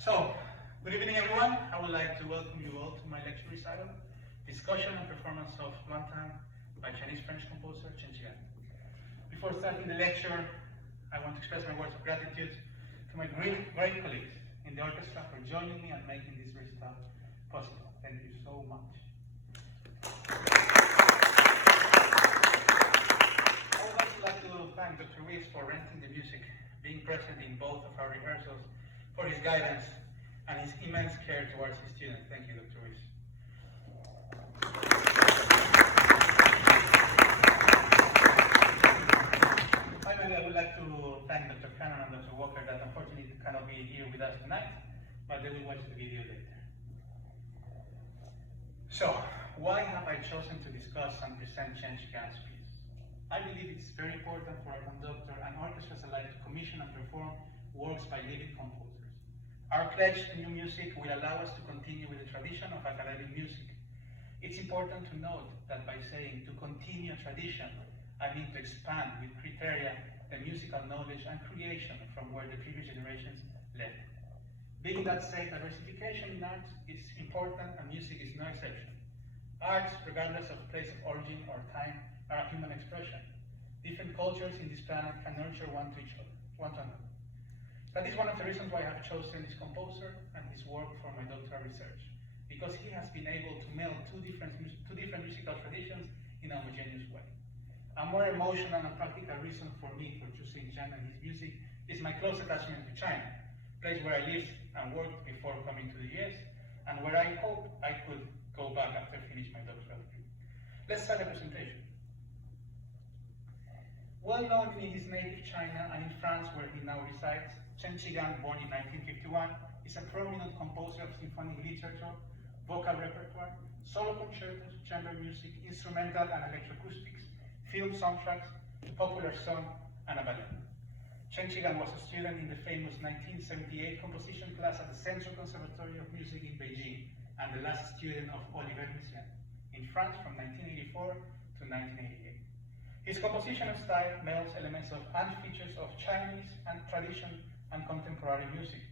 So, good evening everyone. I would like to welcome you all to my lecture recital, discussion and performance of One-Time by Chinese-French composer Chen Qian. Before starting the lecture, I want to express my words of gratitude to my great colleagues in the orchestra for joining me and making this recital possible. Thank you so much. I would also like to thank Dr. Ruiz for renting the music, being present in both of our rehearsals, for his guidance and his immense care towards his students. Thank you, Dr. Ruiz. Finally, I would like to thank Dr. Cannon and Dr. Walker that unfortunately cannot be here with us tonight, but they will watch the video later. So, why have I chosen to discuss and present Chen Qian's piece? I believe it's very important for a conductor and orchestras alike to commission and perform works by living composers. Our pledge to new music will allow us to continue with the tradition of academic music. It's important to note that by saying to continue a tradition, I mean to expand with criteria the musical knowledge and creation from where the previous generations left. Being that said, diversification in arts is important and music is no exception. Arts, regardless of place of origin or time, are a human expression. Different cultures in this planet can nurture one another. That is one of the reasons why I have chosen this composer and his work for my doctoral research, because he has been able to meld two different musical traditions in a homogeneous way. A more emotional and practical reason for me for choosing Chen and his music is my close attachment to China, a place where I lived and worked before coming to the US, and where I hope I could go back after finishing my doctoral degree. Let's start the presentation. Well known in his native China and in France, where he now resides, Chen Qian, born in 1951, is a prominent composer of symphonic literature, vocal repertoire, solo concertos, chamber music, instrumental and electroacoustics, film soundtracks, popular song, and a ballet. Chen Qian was a student in the famous 1978 composition class at the Central Conservatory of Music in Beijing, and the last student of Olivier Messiaen in France from 1984 to 1988. His compositional style melds elements of and features of Chinese and tradition and contemporary music,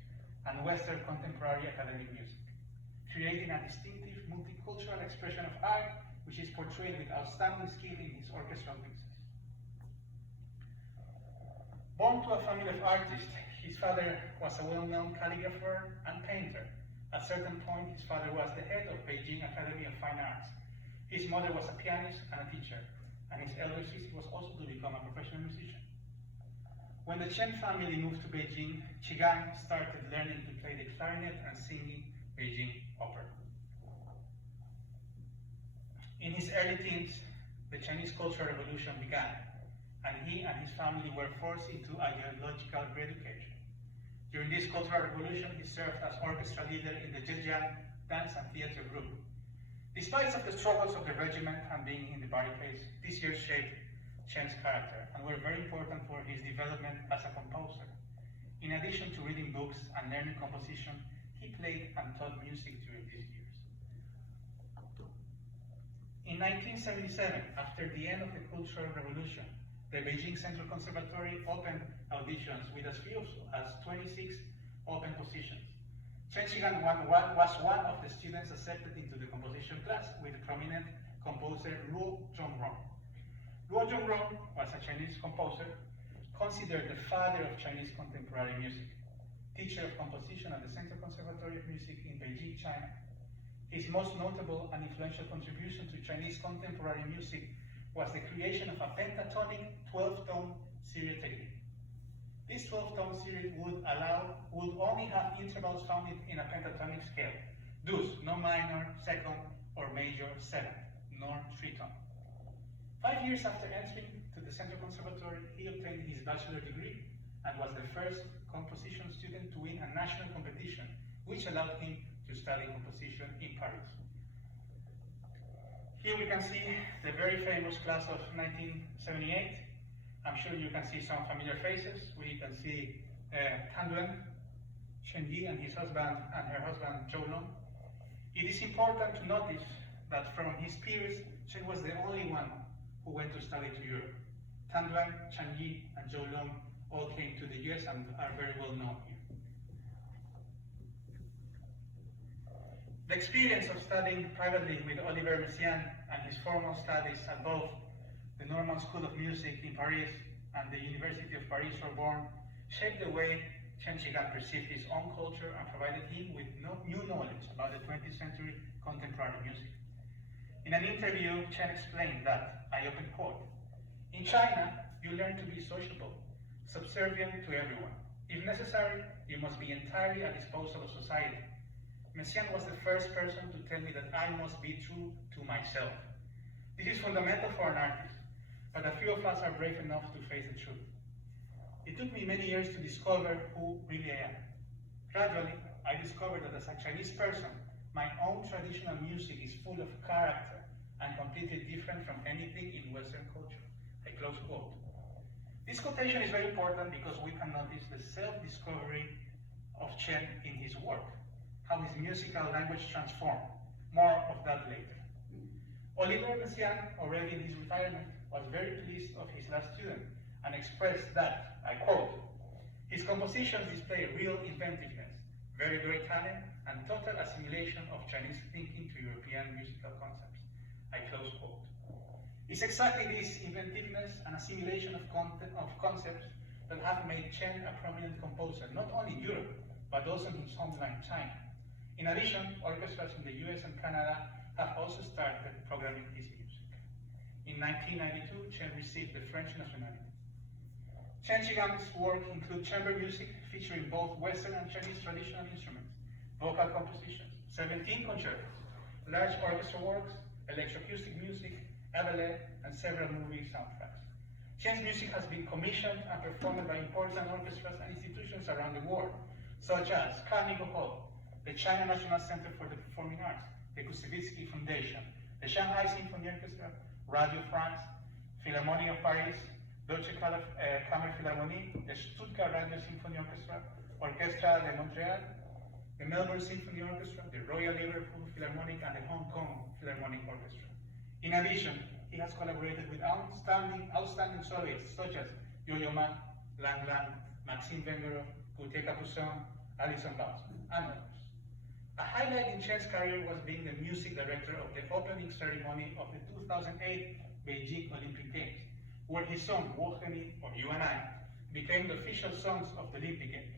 and Western contemporary academic music, creating a distinctive multicultural expression of art which is portrayed with outstanding skill in his orchestral pieces. Born to a family of artists, his father was a well-known calligrapher and painter. At a certain point, his father was the head of Beijing Academy of Fine Arts. His mother was a pianist and a teacher, and his elder sister was also to become a professional musician. When the Chen family moved to Beijing, Qian started learning to play the clarinet and singing Beijing opera. In his early teens, the Chinese Cultural Revolution began, and he and his family were forced into ideological re-education. During this Cultural Revolution, he served as orchestra leader in the Zhejiang Dance and Theater Group. Despite of the struggles of the regiment and being in the barricades, this year shaped Chen's character and were very important for his development as a composer. In addition to reading books and learning composition, he played and taught music during these years. In 1977, after the end of the Cultural Revolution, the Beijing Central Conservatory opened auditions with as few as 26 open positions. Chen Qian was one of the students accepted into the composition class with the prominent composer Luo Zhongrong. Luo Zhongrong was a Chinese composer, considered the father of Chinese contemporary music, teacher of composition at the Central Conservatory of Music in Beijing, China. His most notable and influential contribution to Chinese contemporary music was the creation of a pentatonic 12-tone series technique. This 12-tone series would only have intervals found in a pentatonic scale, thus no minor, second, or major seventh, nor tritone. 5 years after entering to the Central Conservatory, he obtained his bachelor degree and was the first composition student to win a national competition, which allowed him to study composition in Paris. Here we can see the very famous class of 1978. I'm sure you can see some familiar faces. We can see Tan Duan, Shen Yi and his husband and her husband Zhou Long. It is important to notice that from his peers, Chen was the only one who went to study to Europe. Tan Duan, Chen Yi, and Zhou Long all came to the US and are very well known here. The experience of studying privately with Olivier Messiaen and his formal studies at both the Normal School of Music in Paris and the University of Paris-Sorbonne shaped the way Chen Shigang perceived his own culture and provided him with new knowledge about the 20th century contemporary music. In an interview, Chen explained that, I open quote, "In China, you learn to be sociable, subservient to everyone. If necessary, you must be entirely at disposal of society. Messiaen was the first person to tell me that I must be true to myself. This is fundamental for an artist, but a few of us are brave enough to face the truth. It took me many years to discover who really I am. Gradually, I discovered that as a Chinese person, my own traditional music is full of character and completely different from anything in Western culture." I close quote. This quotation is very important because we can notice the self-discovery of Chen in his work, how his musical language transformed. More of that later. Olivier Messiaen, already in his retirement, was very pleased of his last student and expressed that, I quote, "His compositions display real inventiveness, very great talent, and total assimilation of Chinese thinking to European musical concepts." I close quote. It's exactly this inventiveness and assimilation of concepts that have made Chen a prominent composer, not only in Europe, but also in his homeland, China. In addition, orchestras in the US and Canada have also started programming his music. In 1992, Chen received the French nationality. Chen Shigang's work includes chamber music featuring both Western and Chinese traditional instruments, vocal compositions, 17 concertos, large orchestra works, electroacoustic music, a ballet, and several movie soundtracks. Chen's music has been commissioned and performed by important orchestras and institutions around the world, such as Carnegie Hall, the China National Center for the Performing Arts, the Kusevitsky Foundation, the Shanghai Symphony Orchestra, Radio France, Philharmonie of Paris, Deutsche Kammerphilharmonie, the Stuttgart Radio Symphony Orchestra, Orchestra de Montreal, the Melbourne Symphony Orchestra, the Royal Liverpool Philharmonic, and the Hong Kong Philharmonic Orchestra. In addition, he has collaborated with outstanding soloists such as Yo-Yo Ma, Lang Lang, Maxime Vengerov, Gauthie Capuçon, Alison Baus, and others. A highlight in Chen's career was being the music director of the opening ceremony of the 2008 Beijing Olympic Games, where his song, Woheni, or You and I, became the official songs of the Olympic Games.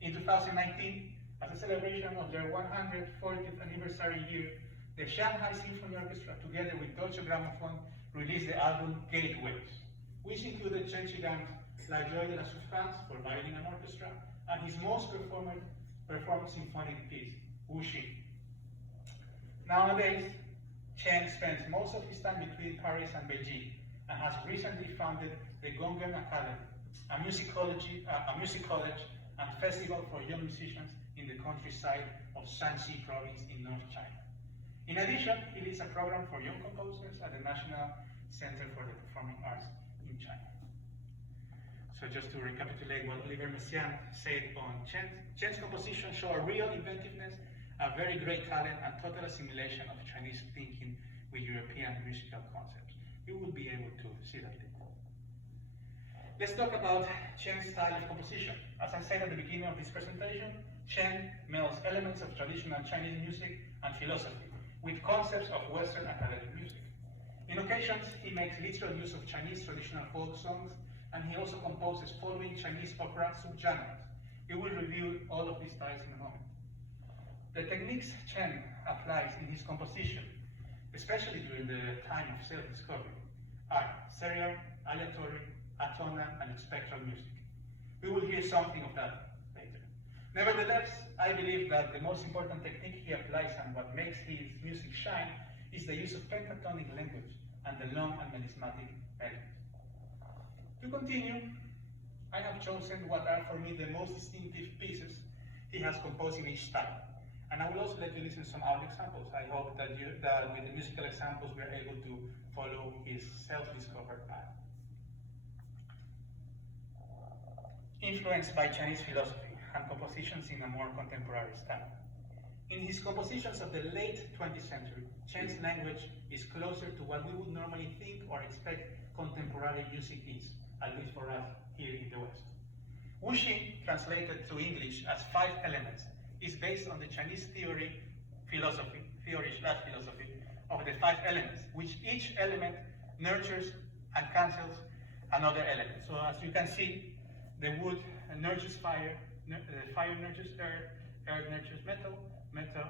In 2019, as a celebration of their 140th anniversary year, the Shanghai Symphony Orchestra, together with Deutsche Grammophon, released the album Gateways, which included Chen Shigang's La Joie de la Souffrance for violin and orchestra, and his most performed symphonic piece, Wuxi. Nowadays, Chen spends most of his time between Paris and Beijing, and has recently founded the Gongen Academy, a music college and festival for young musicians in the countryside of Shanxi province in North China. In addition, he leads a program for young composers at the National Center for the Performing Arts in China. So just to recapitulate what Olivier Messiaen said on Chen's compositions show a real inventiveness, a very great talent, and total assimilation of Chinese thinking with European musical concepts. You will be able to see that later. Let's talk about Chen's style of composition. As I said at the beginning of this presentation, Chen melds elements of traditional Chinese music and philosophy with concepts of Western academic music. In occasions, he makes literal use of Chinese traditional folk songs, and he also composes following Chinese opera subgenres. We will review all of these styles in a moment. The techniques Chen applies in his composition, especially during the time of self-discovery, are serial, aleatory, atonal, and spectral music. We will hear something of that later. Nevertheless, I believe that the most important technique he applies and what makes his music shine is the use of pentatonic language and the long and melismatic melodies. To continue, I have chosen what are for me the most distinctive pieces he has composed in each style. And I will also let you listen to some audio examples. I hope that with the musical examples we are able to follow his self-discovered path. Influenced by Chinese philosophy and compositions in a more contemporary style. In his compositions of the late 20th century, Chen's language is closer to what we would normally think or expect contemporary music is, at least for us here in the West. Wuxi, translated to English as 5 elements, is based on the Chinese theory philosophy, theory/philosophy of the 5 elements, which each element nurtures and cancels another element. So as you can see, the wood nurtures fire, fire nurtures earth, earth nurtures metal, metal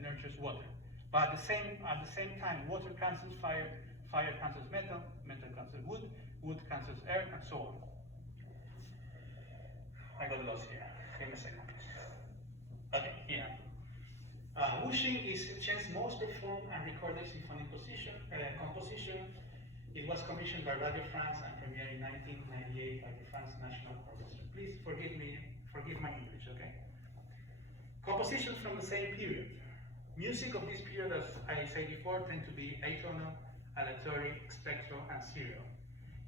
nurtures water. But at the same time, water cancels fire, fire cancels metal, metal cancels wood, wood cancels earth, and so on. I got lost here. Give me a second, please. Okay, here. Wuxing is Chen's most performed and recorded symphonic composition. It was commissioned by Radio France and premiered in 1998 by the France National Orchestra. Please forgive my English, okay? Compositions from the same period. Music of this period, as I said before, tend to be atonal, aleatory, spectral, and serial.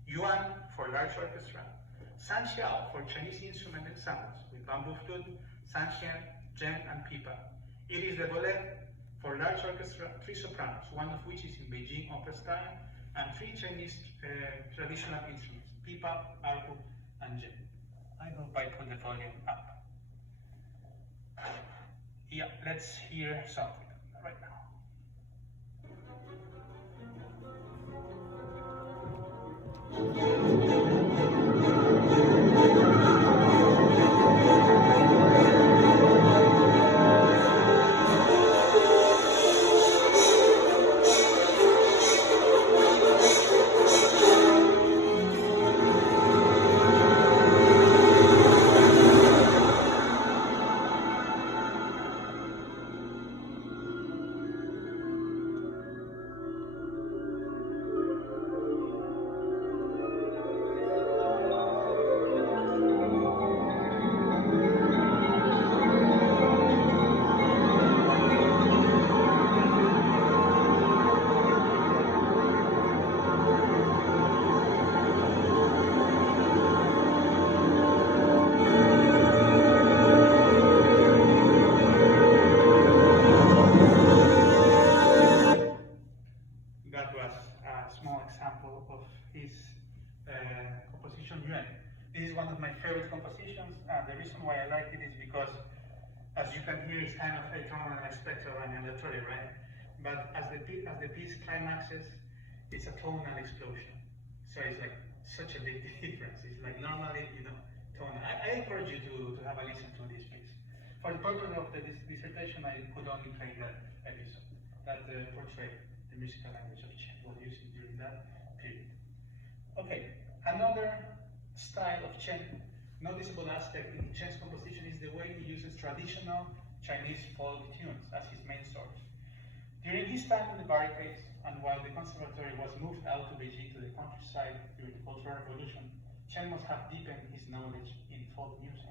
Yuan for large orchestra. Sanxiao for Chinese instrument ensembles with bamboo flute, sanxian, zheng, and pipa. It is the bolette for large orchestra, 3 sopranos, one of which is in Beijing opera style, and 3 Chinese traditional instruments, pipa, arco, and zheng. I hope I put the volume up. Yeah, let's hear something right now. Composition Yuan. This is one of my favorite compositions. The reason why I like it is because, as you can hear, it's kind of atonal and spectral and aleatory, right? But as the piece climaxes, it's a tonal explosion. So it's like such a big difference. It's like normally, tonal. I encourage you to have a listen to this piece. For the purpose of this dissertation, I could only play that episode that portrayed the musical language of Chen was used during that period. Okay, another style of Chen, noticeable aspect in Chen's composition is the way he uses traditional Chinese folk tunes as his main source. During his time in the barricades, and while the conservatory was moved out to Beijing to the countryside during the Cultural Revolution, Chen must have deepened his knowledge in folk music.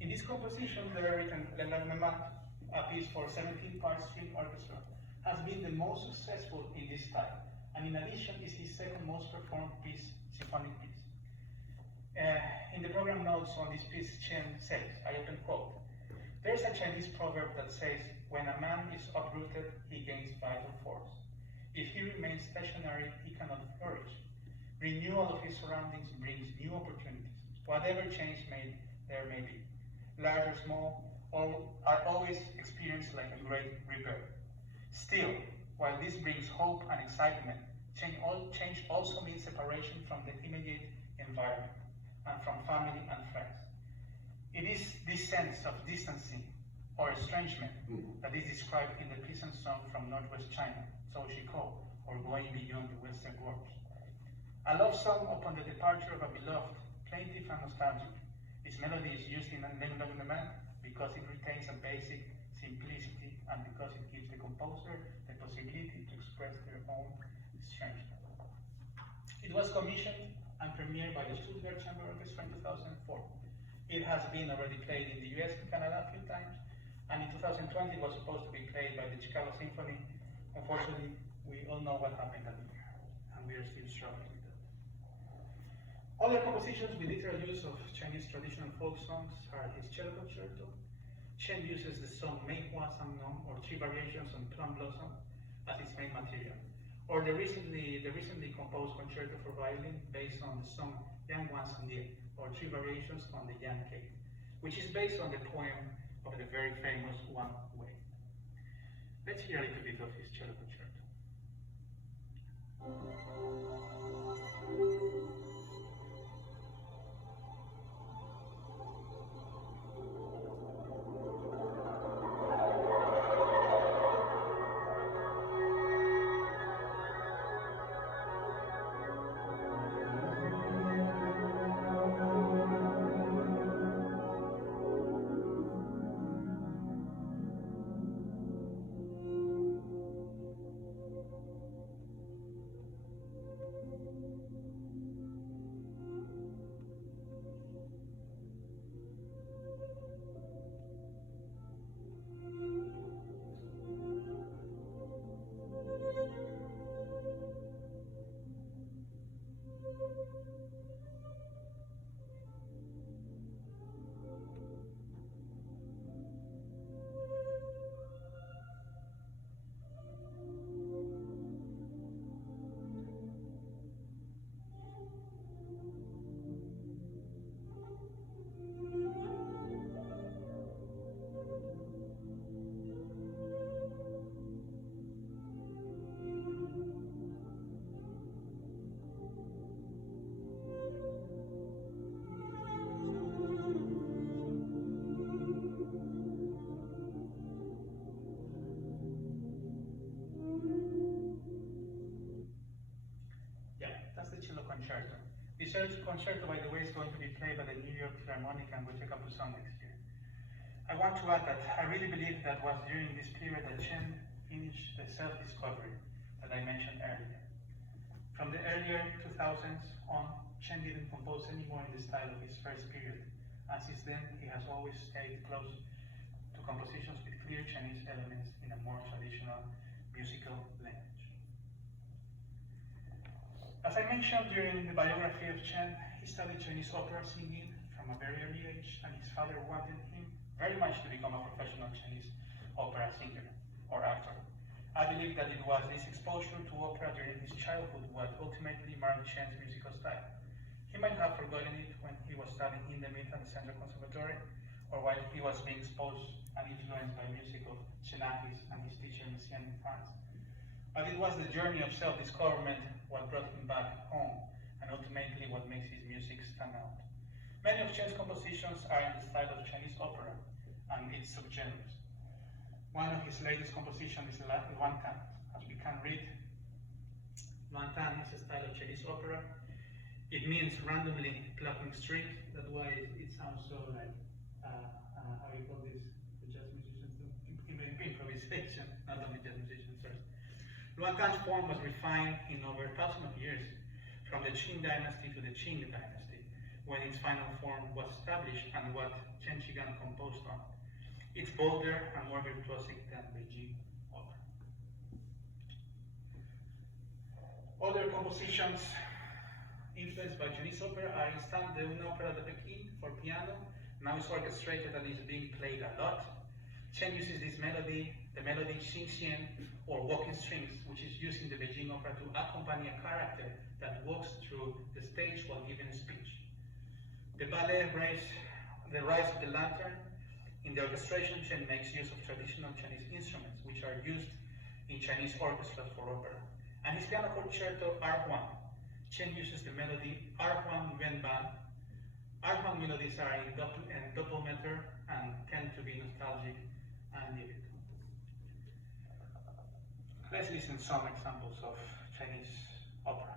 In this composition, the written L'Enlèvement, a piece for 17-part string orchestra, has been the most successful in this style, and in addition is his second most performed piece, symphonic piece. In the program notes on this piece, Chen says, I open quote, "There's a Chinese proverb that says, when a man is uprooted, he gains vital force. If he remains stationary, he cannot flourish. Renewal of his surroundings brings new opportunities, whatever change there may be. Large or small, all are always experienced like a great rebirth. Still, while this brings hope and excitement, change also means separation from the immediate environment and from family and friends. It is this sense of distancing or estrangement that is described in the peasant song from Northwest China, Zhou Shiko, or Going Beyond the Western World. A love song upon the departure of a beloved, plaintive and nostalgic. Its melody is used in L'Enlèvement because it retains a basic simplicity and because it gives the composer the possibility to express their own strength. It was commissioned and premiered by the Stuttgart Chamber Orchestra in 2004. It has been already played in the US and Canada a few times, and in 2020 it was supposed to be played by the Chicago Symphony. Unfortunately, we all know what happened that year, and we are still struggling with that. Other compositions with literal use of Chinese traditional folk songs are his cello concerto. Chen uses the song Mei Hua Sang Nong, or 3 variations on Plum Blossom, as its main material, or the recently composed concerto for violin based on the song Yang Wan Sang Die, or 3 variations on the Yang Cake, which is based on the poem of the very famous Wang Wei. Let's hear a little bit of his cello concerto. Concerto. This concerto, by the way, is going to be played by the New York Philharmonic and will take up to some next year. I want to add that I really believe that was during this period that Chen finished the self-discovery that I mentioned earlier. From the earlier 2000s on, Chen didn't compose anymore in the style of his first period, and since then he has always stayed close to compositions with clear Chinese elements in a more traditional musical language. As I mentioned during the biography of Chen, he studied Chinese opera singing from a very early age, and his father wanted him very much to become a professional Chinese opera singer or actor. I believe that it was this exposure to opera during his childhood what ultimately marked Chen's musical style. He might have forgotten it when he was studying in the Mid and the Central Conservatory, or while he was being exposed and influenced by music of Xenakis and his teacher Messiaen in France. But it was the journey of self-discoverment what brought him back home, and ultimately what makes his music stand out. Many of Chen's compositions are in the style of Chinese opera and its subgenres. One of his latest compositions is Luantan. As we can read, Luantan is a style of Chinese opera. It means randomly plucking strings. That's why it sounds so like, how you call this, the jazz musicians do? Improvisation, not only jazz musicians, sorry. Luantan's form was refined in over 1,000 years, from the Qing dynasty to the Qing dynasty, when its final form was established and what Chen Qigan composed on. It's bolder and more virtuosic than Beijing opera. Other compositions influenced by Chinese opera are Instant de una Opera de Pekin for piano. Now it's orchestrated and is being played a lot. Chen uses this melody, the melody Xingxian, or walking strings, which is used in the Beijing opera to accompany a character that walks through the stage while giving a speech. The ballet The Rise of the Lantern. In the orchestration, Chen makes use of traditional Chinese instruments, which are used in Chinese orchestras for opera. And his piano concerto, Arhuan. Chen uses the melody Arhuan Yuan Ban. Arhuan melodies are in double meter and tend to be nostalgic and lyric. Let's listen to some examples of Chinese opera.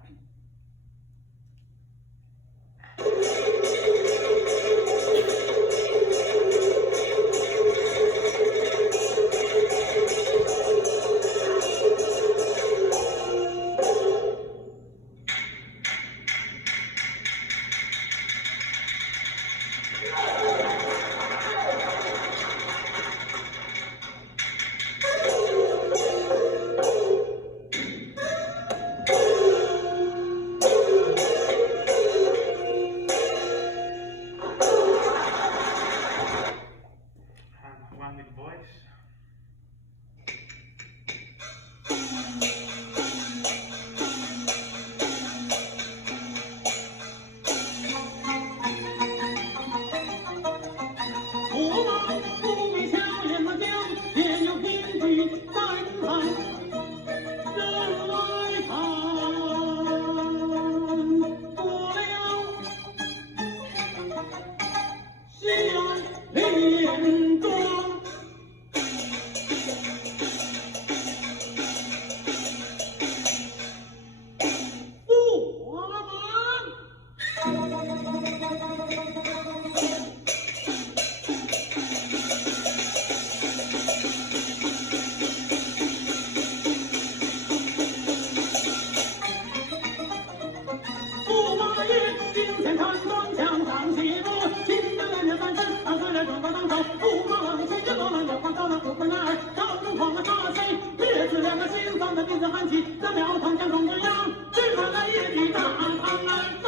不忙前进我们要看到了不困难，找出我们大谁，列出两个心脏的鼻子喊起，这庙堂将中的羊，只看那夜的大堂来走。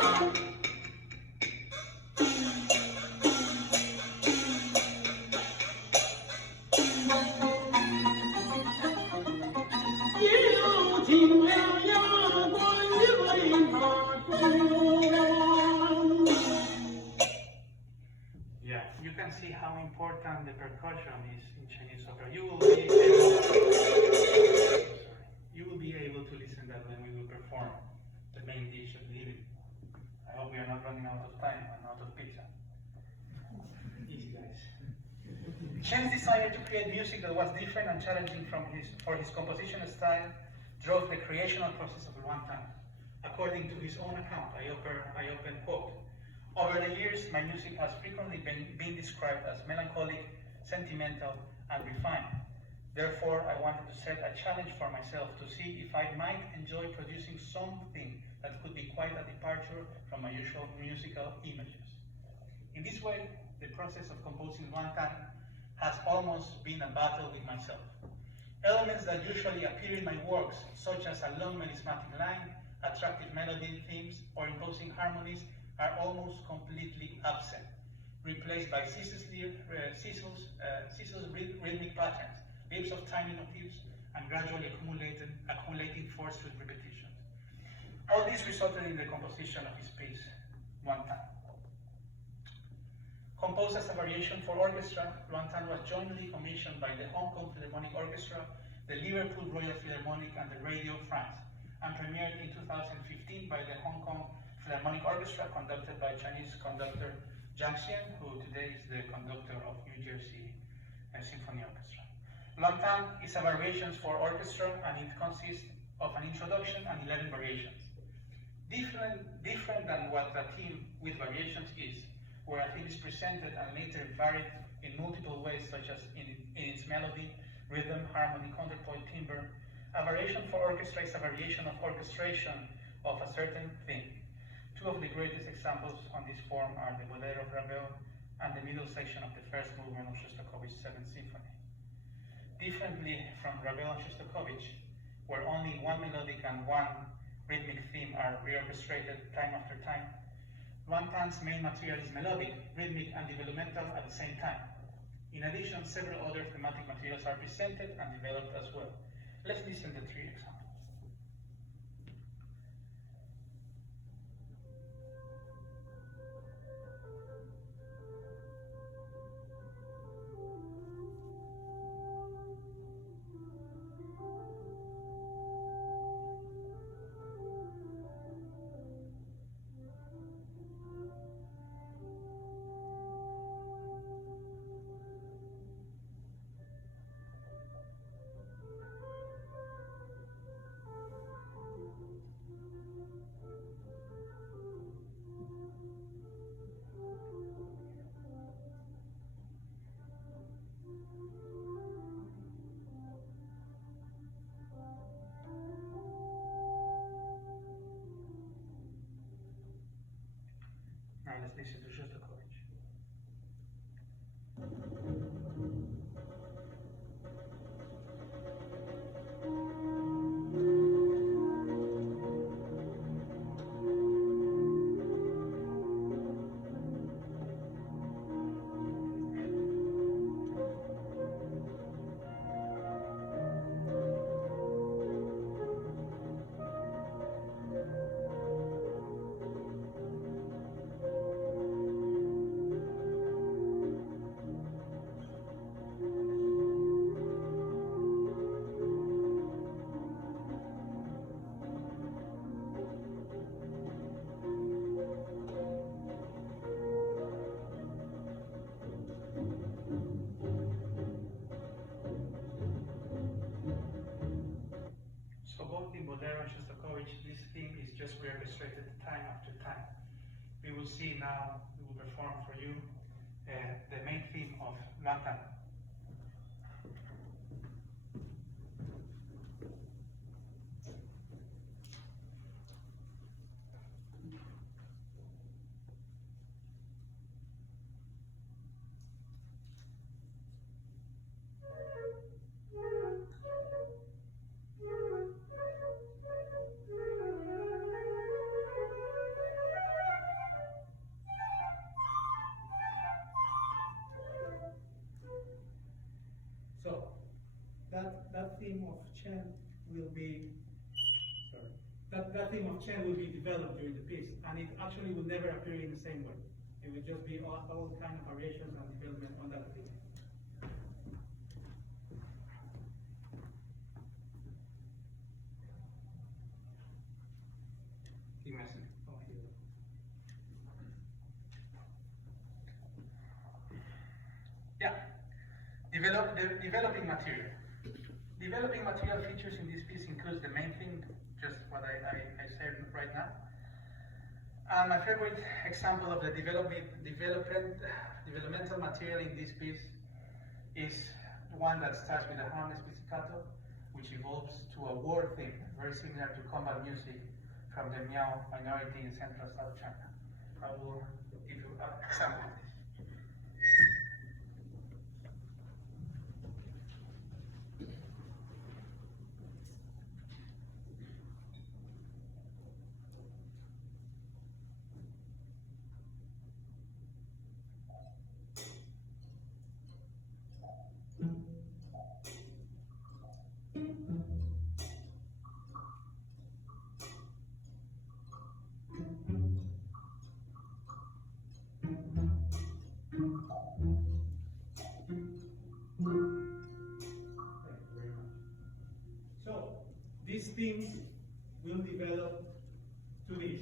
又进了衙官为马官。Yeah, you can see how important the percussion is in Chinese opera. You will be able to listen that when we will perform the main dish of the evening. I hope we are not running out of time and out of pizza. Easy, guys. Chen's desire to create music that was different and challenging for his composition style drove the creational process of Ruantan. According to his own account, I open quote, "Over the years, my music has frequently been described as melancholic, sentimental, and refined. Therefore, I wanted to set a challenge for myself to see if I might enjoy producing something that could be quite a departure from my usual musical images." In this way, the process of composing Ruantan has almost been a battle with myself. Elements that usually appear in my works, such as a long melismatic line, attractive melody themes, or imposing harmonies, are almost completely absent, replaced by rhythmic patterns, leaps of tiny motifs, and gradually accumulating force with repetitions. All this resulted in the composition of his piece, Ruantan. Composed as a variation for orchestra, Ruantan was jointly commissioned by the Hong Kong Philharmonic Orchestra, the Liverpool Royal Philharmonic, and the Radio France, and premiered in 2015 by the Hong Kong Philharmonic Orchestra, conducted by Chinese conductor Zhang Xian, who today is the conductor of New Jersey Symphony Orchestra. Ruantan is a variations for orchestra, and it consists of an introduction and 11 variations. Different than what a theme with variations is, where a theme is presented and later varied in multiple ways, such as in its melody, rhythm, harmony, counterpoint, timbre. A variation for orchestra is a variation of orchestration of a certain theme. Two of the greatest examples on this form are the Bolero of Ravel and the middle section of the first movement of Shostakovich's Seventh Symphony. Differently from Ravel and Shostakovich, where only one melodic and one rhythmic theme are reorchestrated time after time, Ruantan's main material is melodic, rhythmic, and developmental at the same time. In addition, several other thematic materials are presented and developed as well. Let's listen to 3 examples. Now let's listen to Shostakovich. So both in Bolero and Shostakovich, this theme is just reorchestrated time after time. We will see now, we will perform for you the main theme of Ruantan. theme of Chen will be, sorry, that theme of Chen will be developed during the piece, and it actually will never appear in the same way. It will just be all kind of variations and development on that theme. Give me a second. Yeah, developing material. Developing material features in this piece includes the main thing, just what I said right now. My favorite example of the developmental material in this piece is one that starts with a harmless pizzicato, which evolves to a war theme, very similar to combat music from the Miao minority in Central South China. I will give you an example of this. So, these themes will develop to this.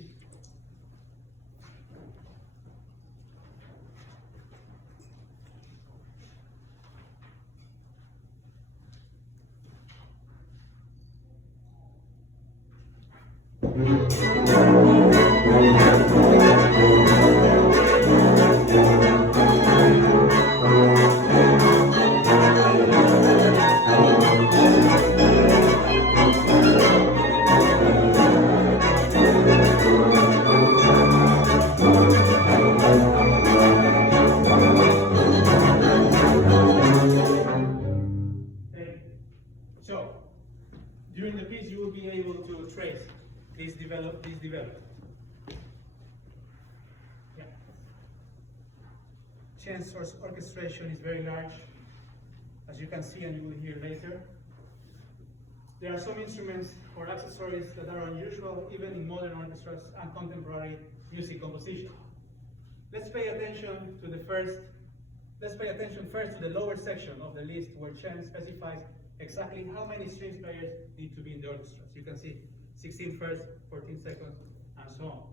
So, during the piece, you will be able to trace this development. Yeah. Chen's orchestration is very large, as you can see and you will hear later. There are some instruments or accessories that are unusual even in modern orchestras and contemporary music composition. Let's pay attention first to the lower section of the list where Chen specifies exactly how many strings players need to be in the orchestra. So you can see 16 first, 14 second, and so on.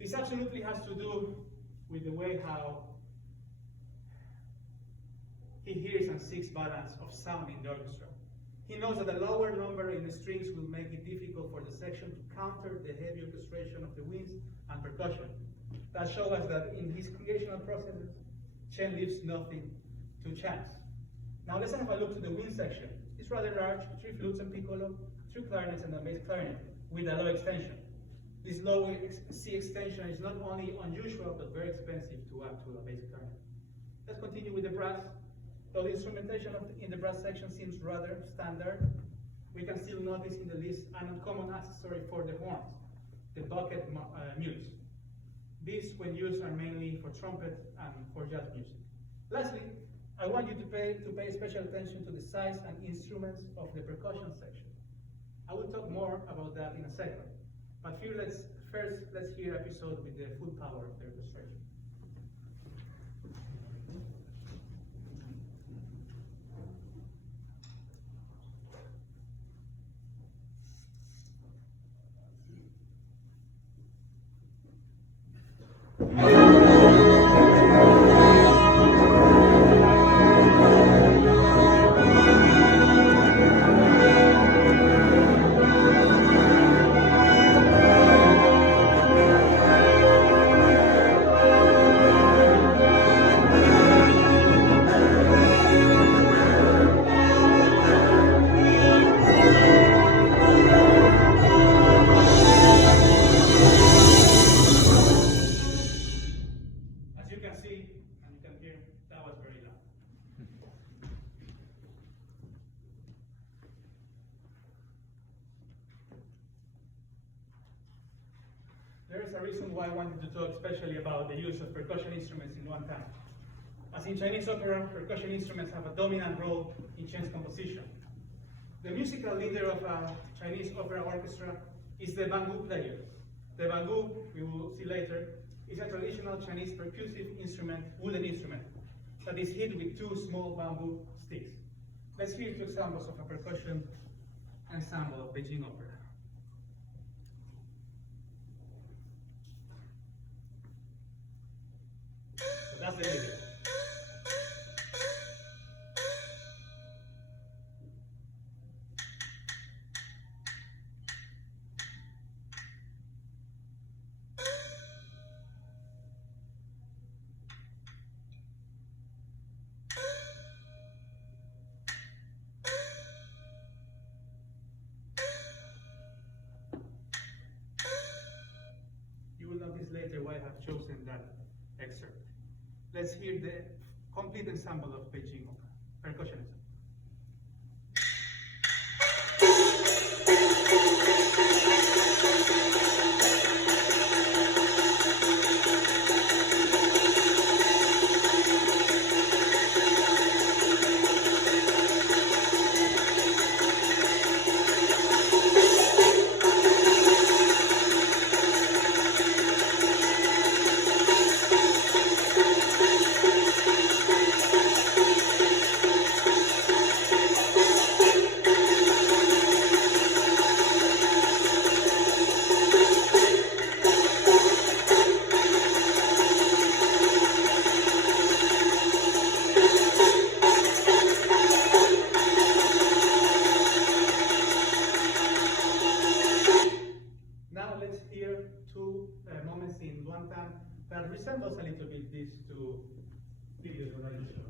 This absolutely has to do with the way how he hears and seeks balance of sound in the orchestra. He knows that a lower number in the strings will make it difficult for the section to counter the heavy orchestration of the winds and percussion. That shows us that in his creational processes, Chen leaves nothing to chance. Now let's have a look to the wind section. It's rather large, 3 flutes and piccolo, 2 clarinets and a bass clarinet with a low extension. This low C extension is not only unusual but very expensive to add to a bass clarinet. Let's continue with the brass. Though the instrumentation in the brass section seems rather standard, we can still notice in the list an uncommon accessory for the horns, the bucket mutes. These, when used, are mainly for trumpet and for jazz music. Lastly, I want you to pay special attention to the size and instruments of the percussion section. I will talk more about that in a second, but first let's hear an episode with the full power of the orchestration. There is a reason why I wanted to talk especially about the use of percussion instruments in one time. As in Chinese opera, percussion instruments have a dominant role in Chen's composition. The musical leader of a Chinese opera orchestra is the bamboo player. The bamboo, we will see later, is a traditional Chinese percussive instrument, wooden instrument, that is hit with two small bamboo sticks. Let's hear two examples of a percussion ensemble of Beijing opera. So that's the video. You will notice later why I have chosen that excerpt. Let's hear the complete ensemble of Beijing opera, percussion ensemble. That resembles a little bit these two videos that I just showed.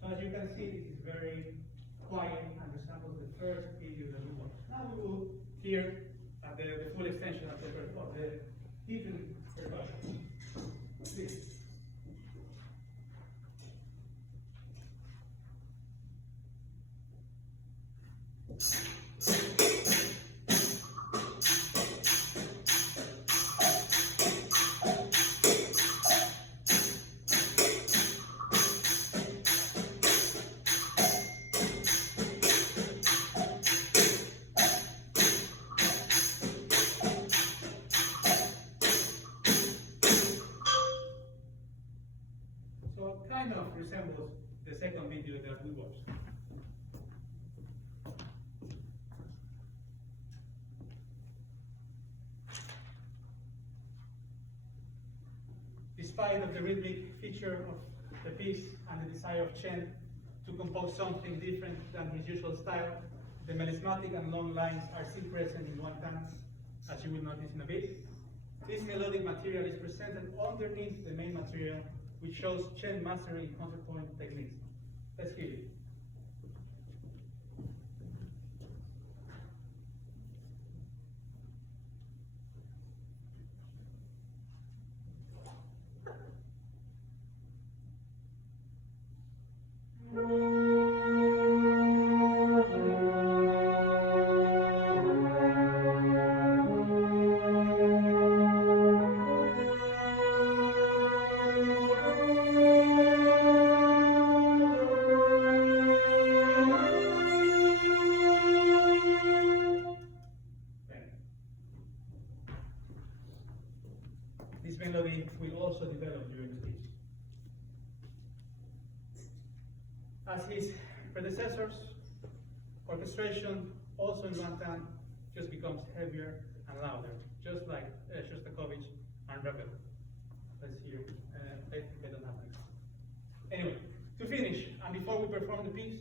So as you can see, this is very quiet and resembles the first video that we watched. Now we will hear the full extension of the hidden percussion. Please. Kind of resembles the second video that we watched. Despite of the rhythmic feature of the piece and the desire of Chen to compose something different than his usual style, the melismatic and long lines are still present in one dance, as you will notice in a bit. This melodic material is presented underneath the main material, which shows Chen mastery in counterpoint techniques. Let's hear it. This melody will also develop during the piece. As his predecessors, orchestration also in Rantan just becomes heavier and louder, just like Shostakovich and Ravel. Let's hear. They don't have that. Anyway, to finish, and before we perform the piece,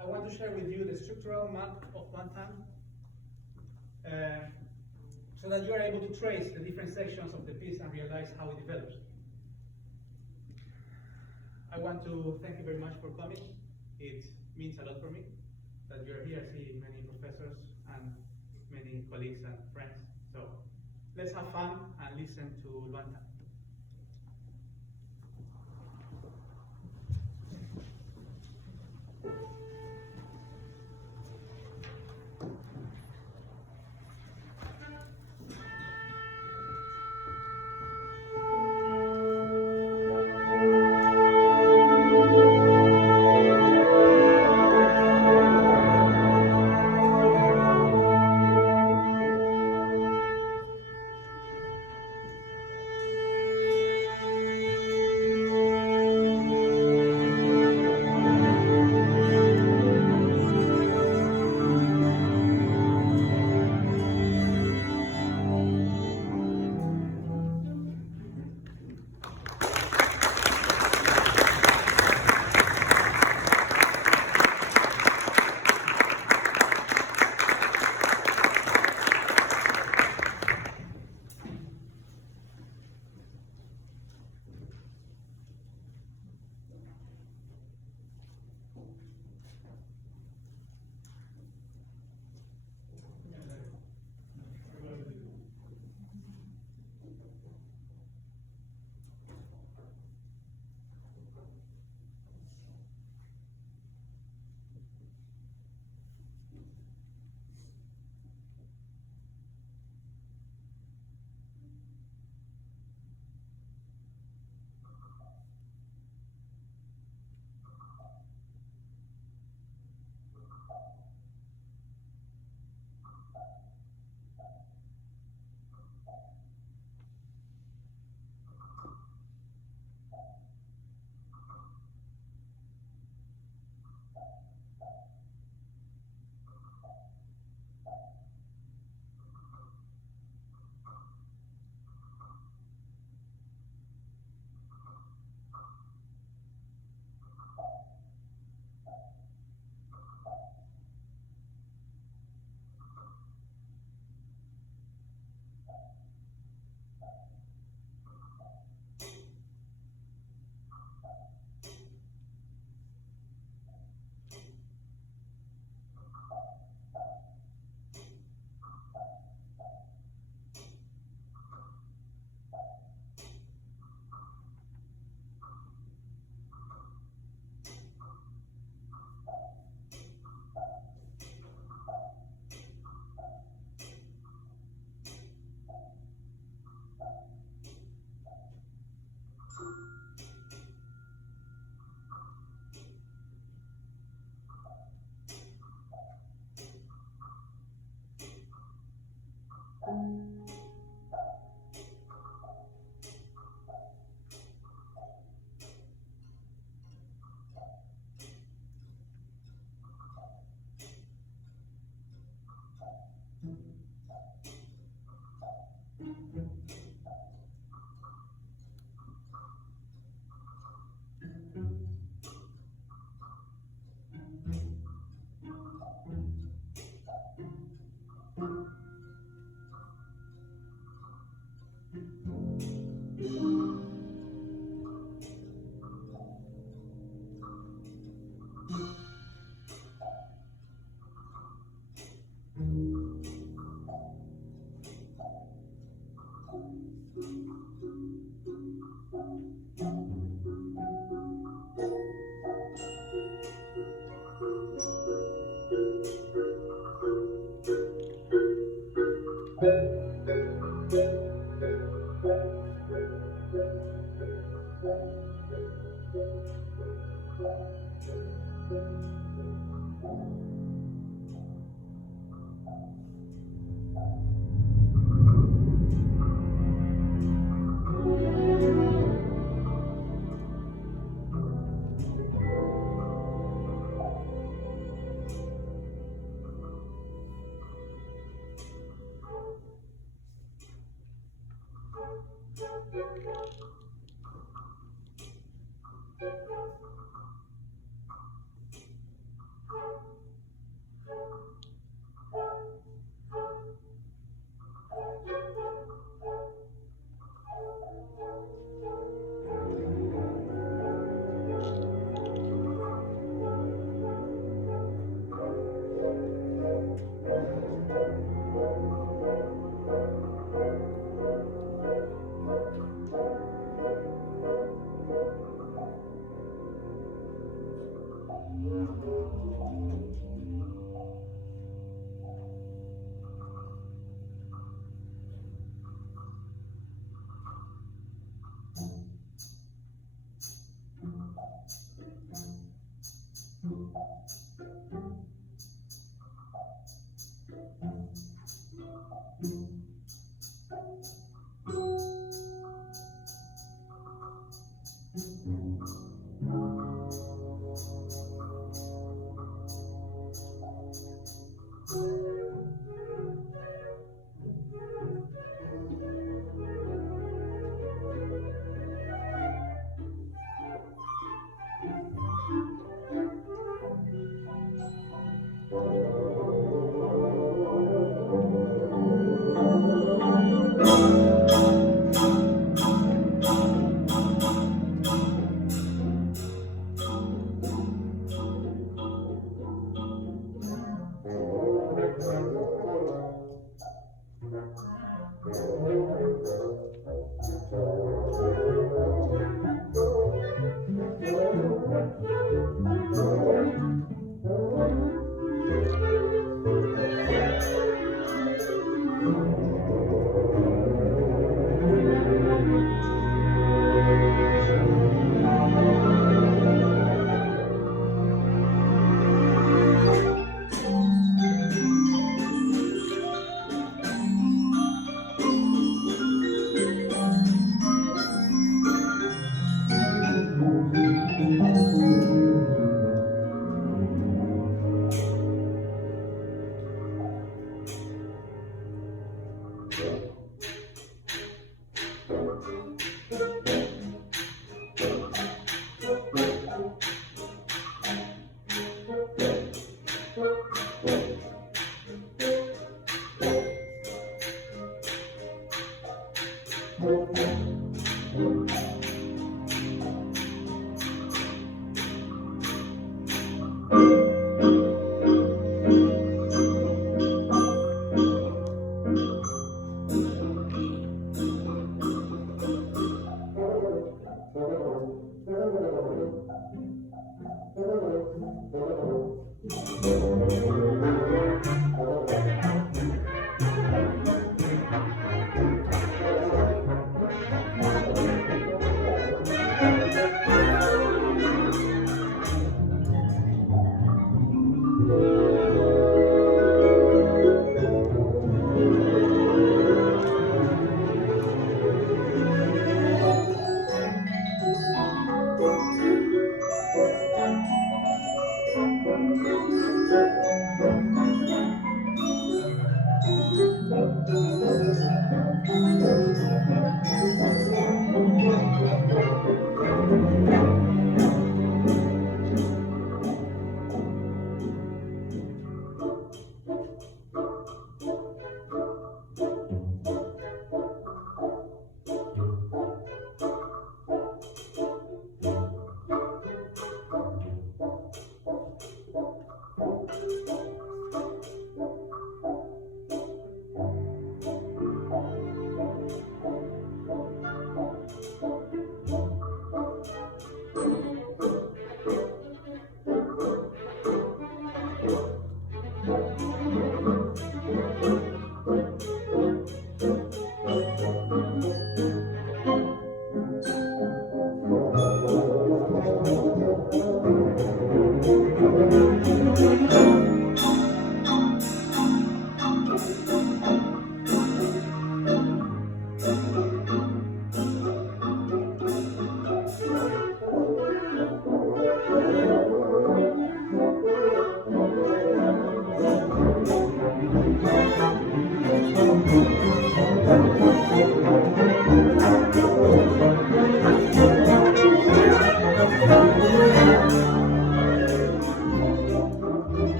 I want to share with you the structural map of Rantan. so that you are able to trace the different sections of the piece and realize how it develops. I want to thank you very much for coming. It means a lot for me that you're here. I see many professors and many colleagues and friends. So let's have fun and listen to Luanta.